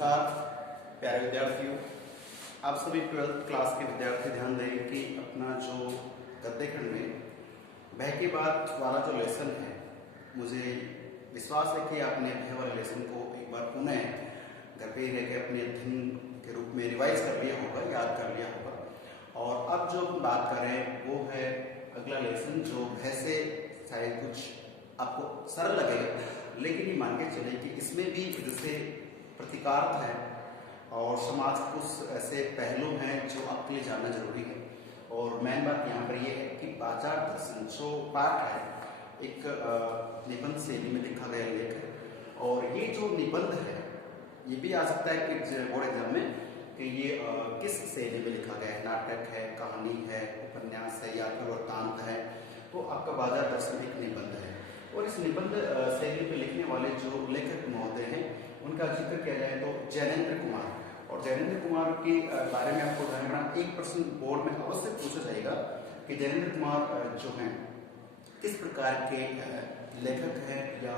नमस्कार प्यारे विद्यार्थियों, आप सभी 12th क्लास के विद्यार्थी ध्यान दें कि अपना जो गद्य खंड में बह के बाद वाला जो लेसन है, मुझे विश्वास है कि आपने बह वाले लेसन को एक बार पुनः घर पे रह के अपने अध्ययन के रूप में रिवाइज कर लिया होगा, याद कर लिया होगा। और अब जो बात करें वो है अगला लेसन, जो बह से शायद कुछ आपको सरल लगेगा, लेकिन ये मान के चले कि इसमें भी जैसे प्रतिकार्थ है और समाज के कुछ ऐसे पहलू हैं जो आपके लिए जानना जरूरी है। और मेन बात यहाँ पर यह है कि बाजार दर्शन जो पाठ है एक निबंध शैली में लिखा गया लेख है, और ये जो निबंध है ये भी आ सकता है कि बोर्ड एग्जाम में कि ये किस शैली में लिखा गया है, नाटक है, कहानी है, उपन्यास है या फिर वृत्तांत है। तो आपका बाजार दर्शन एक निबंध है, और इस निबंध शैली पे लिखने वाले जो लेखक महोदय हैं उनका जिक्र किया जाए तो जैनेन्द्र कुमार। और जैनेन्द्र कुमार के बारे में आपको ध्यान रखना, एक प्रश्न बोर्ड में अवश्य पूछा जाएगा कि जैनेन्द्र कुमार जो हैं किस प्रकार के लेखक हैं या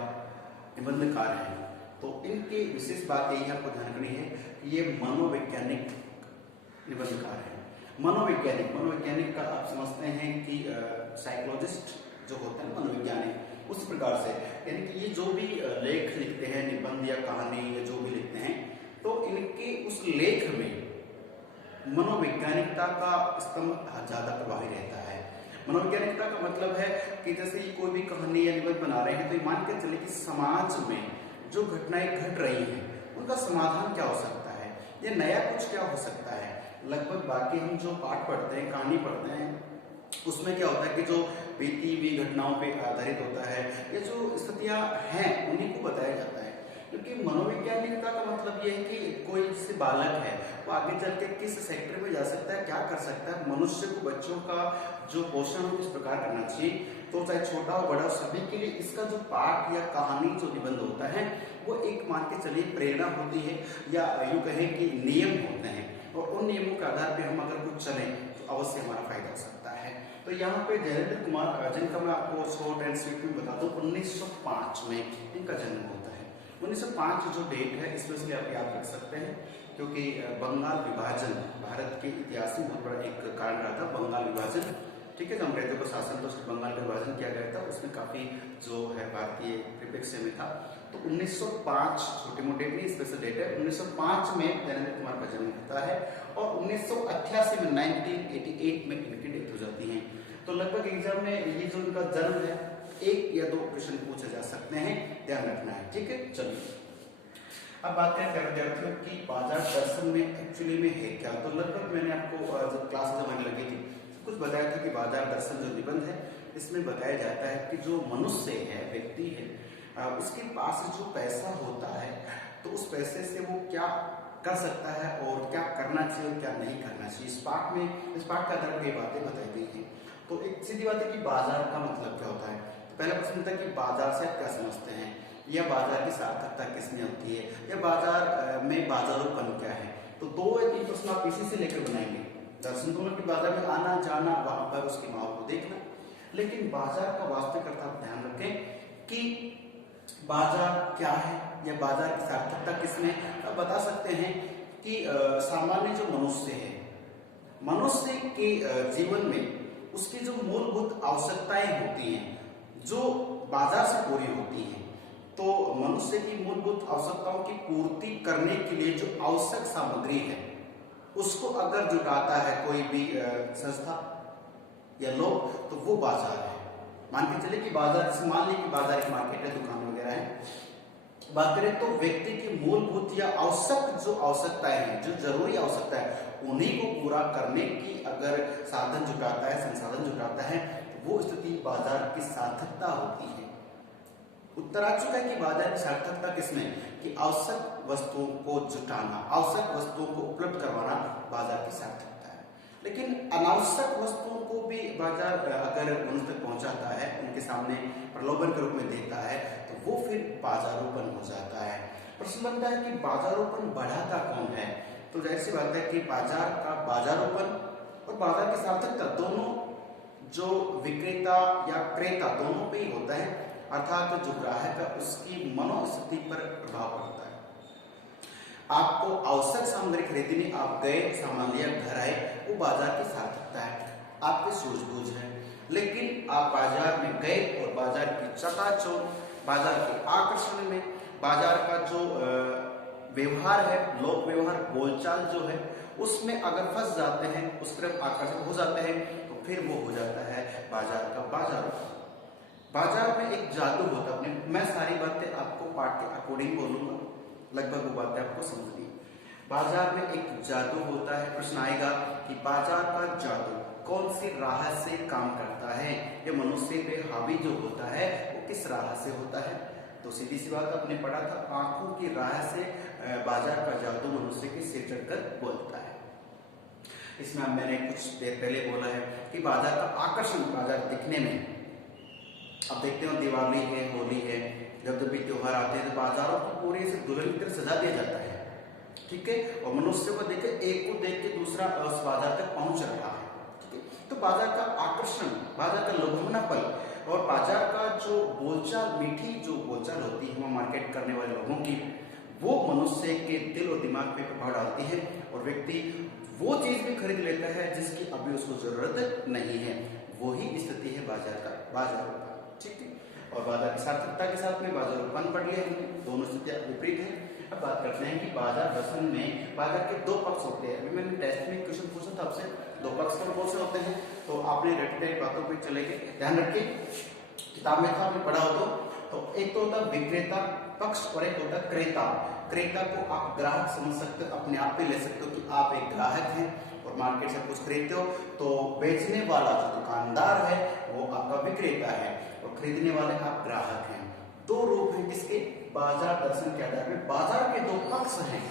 निबंधकार हैं। तो इनकी विशेष बात यही आपको ध्यान रखनी है कि ये मनोवैज्ञानिक निबंधकार हैं। मनोवैज्ञानिक का आप समझते हैं कि साइकोलॉजिस्ट जो होते हैं मनोवैज्ञानिक, उस प्रकार से यानी कि ये जो भी लेख लिखते हैं, निबंध या कहानी या जो भी लिखते हैं, तो इनके उस लेख में मनोवैज्ञानिकता का स्तंभ ज्यादा प्रभावी रहता है। मनोवैज्ञानिकता का मतलब है कि जैसे ये कोई भी कहानी या निबंध बना रहे हैं तो मान के चले कि समाज में जो घटनाएं घट रही हैं उनका समाधान क्या हो सकता है, या नया कुछ क्या हो सकता है। लगभग बाकी हम जो पाठ पढ़ते हैं, कहानी पढ़ते हैं, उसमें क्या होता है कि जो बीती हुई घटनाओं पे आधारित होता है, ये जो स्थितियां हैं उन्हीं को बताया जाता है। क्योंकि मनोवैज्ञानिकता का मतलब ये है कि कोई जैसे बालक है वो आगे चल के किस सेक्टर में जा सकता है, क्या कर सकता है, मनुष्य को, बच्चों का जो पोषण हो किस प्रकार करना चाहिए। तो चाहे छोटा हो बड़ा सभी के लिए इसका जो पाठ या कहानी जो निबंध होता है वो एक मान के चलिए प्रेरणा होती है, या यूं कहें कि नियम होते हैं, और उन नियमों के आधार पर हम अगर कुछ चलें तो अवश्य हमारा फायदा हो सकता है। तो यहाँ पे जैनेन्द्र कुमार, जिनका मैं आपको शॉर्ट एंड स्वीट में बता दूं, 1905 में इनका जन्म होता है। 1905 जो डेट है स्पेशली आप याद रख सकते हैं, क्योंकि बंगाल विभाजन भारत के इतिहास में बहुत बड़ा एक कारण रहा था, बंगाल विभाजन। ठीक है, जब अंग्रेजों का शासन था उसके बंगाल का विभाजन किया गया था, उसमें काफी जो है भारतीय परिप्रेक्ष्य में था। तो 1905 छोटी मोटी नहीं स्पेशल डेट है, 1905 में जैनेन्द्र कुमार का जन्म होता है, और 1988 में 1988 में इनकी डेथ हो जाती है। तो लगभग एग्जाम में ये जो इनका जन्म है एक या दो प्रश्न पूछे जा सकते हैं, ध्यान रखना है। ठीक है, चलिए अब बात करें विद्यार्थियों की बाजार दर्शन में एक्चुअली में है क्या। तो लगभग मैंने आपको जब क्लास जमाने लगी थी कुछ बताया था कि बाजार दर्शन जो निबंध है इसमें बताया जाता है कि जो मनुष्य है, व्यक्ति है, उसके पास जो पैसा होता है तो उस पैसे से वो क्या कर सकता है और क्या करना चाहिए और क्या नहीं करना चाहिए। इस पाठ के आधार पर ये बातें बताई गई हैं। तो एक सीधी बात है कि बाजार का मतलब क्या होता है। तो पहला प्रश्न था कि बाजार से आप क्या समझते हैं, या बाजार की सार्थकता किसमें होती है, या बाजार में बाजारोपन क्या है। तो दो या तीन प्रश्न आप इसी से लेकर बनाएंगे। दर्शन दोनों की बाजार में आना जाना, वहां पर उसके माहौल को देखना, लेकिन बाजार का वास्तविक अर्थ आप ध्यान रखें कि बाजार क्या है या बाजार की सार्थकता किसमें। आप बता सकते हैं कि सामान्य जो मनुष्य है, मनुष्य के जीवन में उसकी जो मूलभूत आवश्यकताएं होती हैं जो बाजार से पूरी होती हैं। तो मनुष्य की मूलभूत आवश्यकताओं की पूर्ति करने के लिए जो आवश्यक सामग्री है उसको अगर जुटाता है कोई भी संस्था या लोग, तो वो बाजार है। मान के चले कि बाजार, मान लीजिए कि बाजार एक मार्केट है, दुकान वगैरह है। बात करें तो व्यक्ति की मूलभूत या आवश्यक जो आवश्यकताएं हैं, जो जरूरी आवश्यकता है, उन्हीं को पूरा करने की अगर साधन जुटाता है, संसाधन जुटाता है, तो वो स्थिति बाजार की सार्थकता होती है। उत्तर आ चुका है कि बाजार की सार्थकता किसमें, कि आवश्यक वस्तुओं को जुटाना, आवश्यक वस्तुओं को उपलब्ध करवाना बाजार की सार्थकता है। लेकिन अनावश्यक वस्तुओं को भी बाजार अगर मनुष्य तक पहुंचाता है, उनके सामने प्रलोभन के रूप में देता है, तो वो फिर बाजारोपन हो जाता है। प्रश्न बनता है कि बाजारोपन बढ़ाता कौन है। तो जाहिर सी बात है कि बाजार का बाजारोपन और बाजार की सार्थकता दोनों जो विक्रेता या क्रेता दोनों पे ही होता है, अर्थात जो ग्राहक है उसकी मनोस्थिति पर प्रभाव पड़ता है। आपको आवश्यक सामग्री खरीदनी, आप गए, सामान लिया, घर आए, वो बाजार की सार्थकता है, आपकी सूझबूझ है। लेकिन आप बाजार में गए और बाजार की चकाचौंध, बाजार के आकर्षण में, बाजार का जो व्यवहार है, लोक व्यवहार, बोलचाल जो है, उसमें अगर फंस जाते हैं, उस तरफ आकर्षित हो जाते हैं, तो फिर वो हो जाता है बाजार का बाजार। बाजार में एक जादू होता है। मैं सारी बातें आपको पाठ के अकॉर्डिंग बोलूंगा, लगभग वो बातें आपको समझनी। बाजार में एक जादू होता है। प्रश्न आएगा कि बाजार का जादू कौन सी राह से काम करता है, ये मनुष्य पे हावी जो होता है वो किस राह से होता है। तो सीधी सी बात आपने पढ़ा था, आंखों की राह से बाजार का जादू मनुष्य के सिर चढ़कर बोलता है। इसमें मैंने कुछ देर पहले बोला है कि बाजार का आकर्षण, बाजार दिखने में, अब देखते हो दिवाली है, होली है, जब भी त्योहार आते हैं तो बाजारों को पूरी से दुल्हन की तरह सजा दिया जाता है, ठीक है। और मनुष्य को देख के, एक को देख के दूसरा उस बाजार तक पहुंच रहा है, ठीक है। तो बाजार का आकर्षण, बाजार का लोभमनापन और बाजार का जो बोलचाल, मीठी जो बोलचाल होती है वहाँ मार्केट करने वाले लोगों की, वो मनुष्य के दिल और दिमाग पे प्रभाव डालती है और व्यक्ति वो चीज भी खरीद लेता है जिसकी अभी उसको जरूरत नहीं है। वही स्थिति है बाजार का, बाजार, ठीक है। और बाजार की सार्थकता के साथ में बाजार उत्पन्न पढ़ लिया हमने, दोनों स्थितियां विपरीत है। अब बात करते हैं कि बाजार दर्शन में बाजार के दो पक्ष होते हैं। अभी मैंने टेस्ट में क्वेश्चन पूछा था आपसे, दो पक्ष कौन से होते हैं, तो आपने रटते बातों पर चले गए, ध्यान रखिए, किताब में था, आपने पढ़ा हो तो एक तो होता है विक्रेता पक्ष और एक होता है क्रेता। क्रेता को आप ग्राहक समझ सकते हो, अपने आप पे ले सकते हो कि आप एक ग्राहक हैं और मार्केट से कुछ खरीदते हो। तो बेचने वाला जो दुकानदार है वो आपका विक्रेता है और खरीदने वाले आप ग्राहक हैं। दो रूप हैं किसके, बाजार दर्शन के आधार में बाजार के दो पक्ष हैं।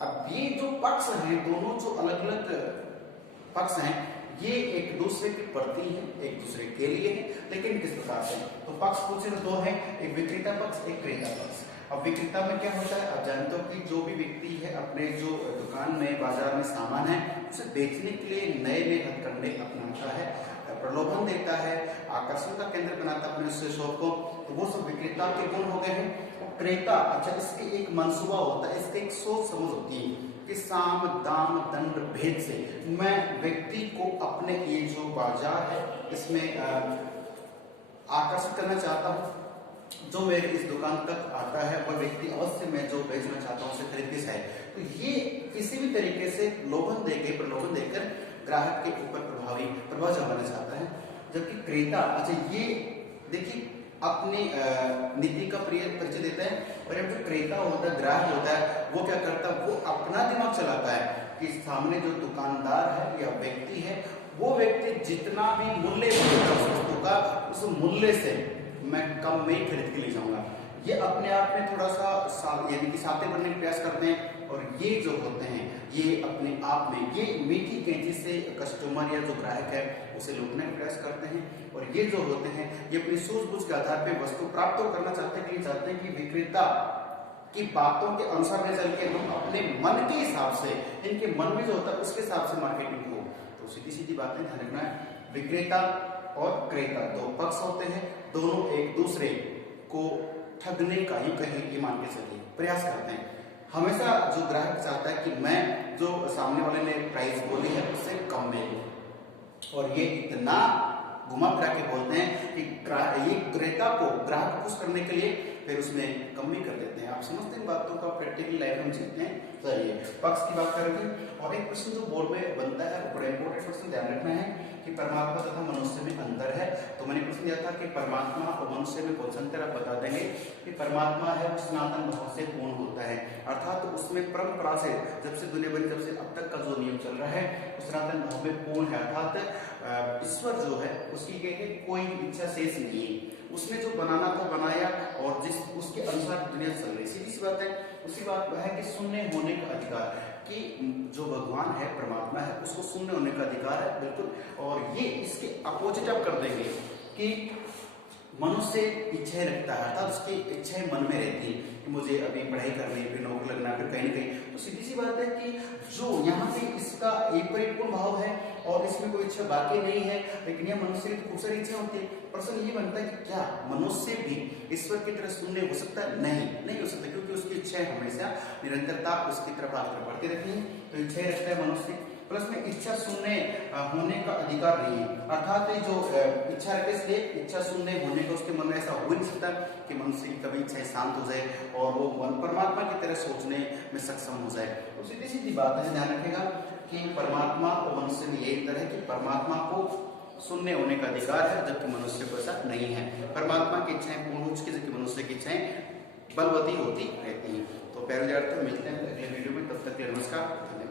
अब ये जो पक्ष हैं, दोनों जो अलग अलग पक्ष हैं, ये एक दूसरे के प्रति है, एक दूसरे के लिए है, लेकिन किस प्रकार से। तो पक्ष पूछे तो दो है, एक विक्रेता पक्ष, एक क्रेता पक्ष। अब विक्रेता में क्या होता है, आप जानते हो कि जो भी व्यक्ति है अपने जो दुकान में, बाजार में सामान है, उसे बेचने के लिए नए नए हथकंडे अपनाता है, प्रलोभन देता है, आकर्षण का केंद्र बनाता है अपने उस शॉप को, तो वो सब विक्रेता के गुण हो गए हैं। और क्रेता, अच्छा, इसके एक मंसूबा होता है, इसकी एक सोच समझ होती है कि साम दाम दंड भेद से मैं व्यक्ति को अपने ये जो बाजार है इसमें आकर्षित करना चाहता हूँ। जो मेरे इस दुकान तक आता है वह व्यक्ति अवश्य मैं जो बेचना चाहता हूँ उसे खरीद के जाए। तो ये किसी भी तरीके से लोभन देके, प्रलोभन देकर ग्राहक के ऊपर प्रभाव जमाना चाहता है। जबकि क्रेता, अच्छा, ये देखिए अपनी नीति का परिचय देता है। और जो क्रेता होता है, ग्राहक होता है, वो क्या करता है, वो अपना दिमाग चलाता है कि सामने जो दुकानदार है या व्यक्ति है, वो व्यक्ति जितना भी मूल्य बोलेगा उस वस्तु का, उस मूल्य से मैं कम में ही खरीद के ले जाऊंगा। ये अपने आप में थोड़ा सा यानी कि साथे बनने का प्रयास करते हैं। और ये जो होते हैं, ये अपने आप में ये मीठी कैंची से कस्टमर या जो ग्राहक है उसे लूटने का प्रयास करते हैं। और ये जो होते हैं, ये अपनी सूझबूझ के आधार पर वस्तु प्राप्त करना चाहते हैं, चाहते हैं कि विक्रेता की बातों के अनुसार में चल के हम अपने मन के हिसाब से, इनके मन में जो होता है उसके हिसाब से मार्केटिंग हो। तो सीधी सीधी बातें ध्यान रखना है, विक्रेता और क्रेता दो पक्ष होते हैं, दोनों एक दूसरे को ठगने का ही कहीं ये मान के चलिए प्रयास करते हैं। हमेशा जो ग्राहक चाहता है कि मैं जो सामने वाले ने प्राइस बोली है उससे कम में लूं, और ये इतना घुमा फिरा के बोलते हैं कि ये क्रेता को ग्राहक खुश करने के लिए फिर उसमें कम भी कर देते हैं। आप समझते हैं बातों का, प्रैक्टिकल लाइफ में जीतते हैं। चलिए पक्ष की बात करेंगे। और एक प्रश्न जो बोर्ड में बनता है, बड़ा इंपॉर्टेंट प्रश्न, ध्यान रखना है कि परमात्मा तथा मनुष्य में अंतर है। तो मैंने प्रश्न दिया था कि परमात्मा और मनुष्य में कौन सा अंतर, आप बता देंगे कि परमात्मा है वो सनातन भाव से पूर्ण होता है, अर्थात तो उसमें परंपरा से जब से दुनिया बनी जब से अब तक का जो नियम चल रहा है वो सनातन भाव में पूर्ण है। अर्थात ईश्वर जो है उसकी कोई इच्छा शेष नहीं है, उसने जो बनाना था बनाया और जिस उसके अनुसार दुनिया चल रही। सीधी सी बात है, उसी बात है कि शून्य होने का अधिकार, कि जो भगवान है, परमात्मा है, उसको शून्य होने का अधिकार है, बिल्कुल। और ये इसके अपोजिट आप कर देंगे कि मनुष्य इच्छाएं रखता है, अर्थात उसकी इच्छाएं मन में रहती है कि मुझे अभी पढ़ाई करनी, फिर नौकरी लगना, फिर कहीं ना कहीं। तो सीधी सी बात है कि जो यहाँ पे इसका एक परिपूर्ण भाव है और इसमें कोई इच्छा बाकी नहीं है, लेकिन यह मनुष्य की खूब सारी इच्छा होती है। प्रश्न ये बनता है कि क्या मनुष्य भी ईश्वर की तरह शून्य हो सकता है? नहीं हो सकता, क्योंकि उसकी इच्छा है हमेशा निरंतरता उसकी तरफ आगे बढ़ती रहती है। तो इच्छा ही रखता है मनुष्य, प्लस में इच्छा शून्य होने का अधिकार नहीं है। अर्थात जो इच्छा रखते इसलिए इच्छा शून्य होने का उसके मन में ऐसा हो ही नहीं सकता कि मनुष्य की कभी इच्छा शांत हो जाए और वो मन परमात्मा की तरह सोचने में सक्षम हो जाए। तो सीधी सीधी बात है, ध्यान रखेगा कि परमात्मा और मनुष्य में यही अंतर है कि परमात्मा को शून्य होने का अधिकार है, जबकि मनुष्य को ऐसा नहीं है। परमात्मा की इच्छाएं पूर्ण हो चुकी, जबकि मनुष्य की इच्छाएं बलवती होती रहती हैं। तो प्यारे विद्यार्थियों, मिलते हैं अगले वीडियो में, तब तक के लिए नमस्कार।